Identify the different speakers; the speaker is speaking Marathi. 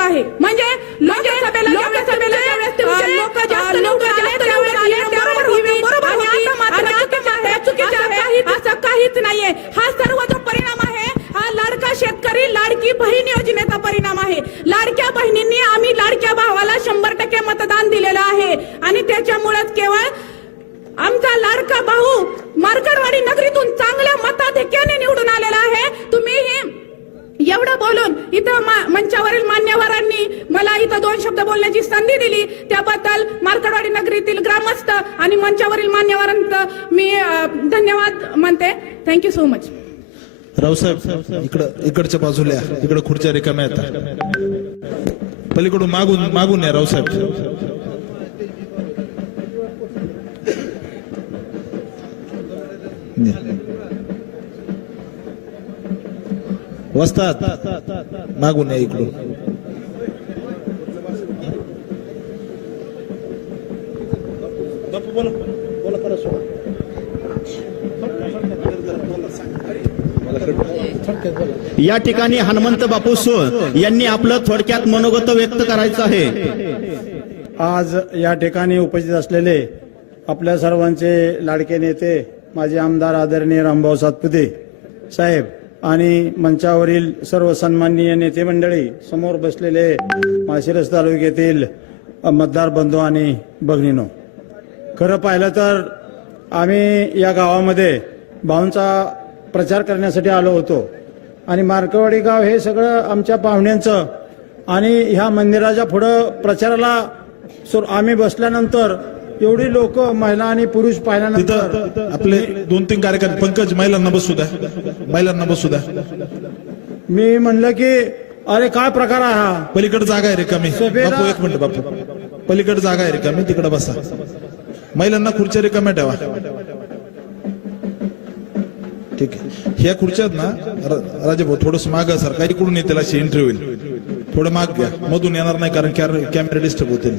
Speaker 1: करायचं आहे. म्हणजे, म्हणजे असं काहीच नाहीये. हा सर्व जो परिणाम आहे. हा लाडका शेतकरी लाडकी बहीण योजनेचा परिणाम आहे. लाडक्या बहिणींनी आम्ही लाडक्या भावाला शंभर टक्के मतदान दिलेलं आहे. आणि त्याच्यामुळेच केवळ आमचा लाडका भाऊ मार्कडवाडी नगरीतून चांगल्या मताधिक्याने निवडून मंचावरील मान्यवरांनी मला इथं दोन शब्द बोलण्याची संधी दिली. त्याबद्दल मार्कडवाडी नगरीतील ग्रामस्थ आणि मंचावरील मान्यवरांचं मी धन्यवाद म्हणते. थँक्यू सो मच
Speaker 2: रावसाहेब इकडं इकडच्या बाजूला इकडं खुर्च्या रिकाम्या येतात पलीकडून मागून मागून या रावसाहेब वस्तात. मागून या इकडून.
Speaker 3: या ठिकाणी हनुमंत बापू सोळ यांनी आपलं थोडक्यात मनोगत व्यक्त करायचं आहे.
Speaker 4: आज या ठिकाणी उपस्थित असलेले आपल्या सर्वांचे लाडके नेते माजी आमदार आदरणीय रामभाऊ सातपुते साहेब आणि मंचावरील सर्व सन्माननीय नेते मंडळी समोर बसलेले माळशिरस तालुक्यातील मतदार बंधू आणि भगिनीनो खरं पाहिलं तर आम्ही या गावामध्ये भाऊंचा प्रचार करण्यासाठी आलो होतो. आणि मार्कवाडी गाव हे सगळं आमच्या पाहुण्यांचं आणि ह्या मंदिराच्या पुढं प्रचाराला सुर आम्ही बसल्यानंतर एवढी लोक महिला आणि पुरुष पाहिल्यानंतर
Speaker 2: आपले दोन तीन कार्यकर्ते पंकज महिलांना बसू द्या. महिलांना बसू द्या.
Speaker 4: मी म्हणलं की अरे काय प्रकार आहे हा?
Speaker 2: पलीकडे जागा आहे रिकामी बापू एक मिनिट बापू. पलीकडे जागा आहे रिकामी तिकडे बसा. महिलांना खुर्च्या रिकाम्या ठेवा. ठीक आहे. ह्या खुर्च्यात ना र- राजाभाऊ थोडस माग सर काही इकडून येतील अशी एंट्री होईल. थोडं माग घ्या. मधून येणार नाही कारण कॅमेरे डिस्टर्ब होतील.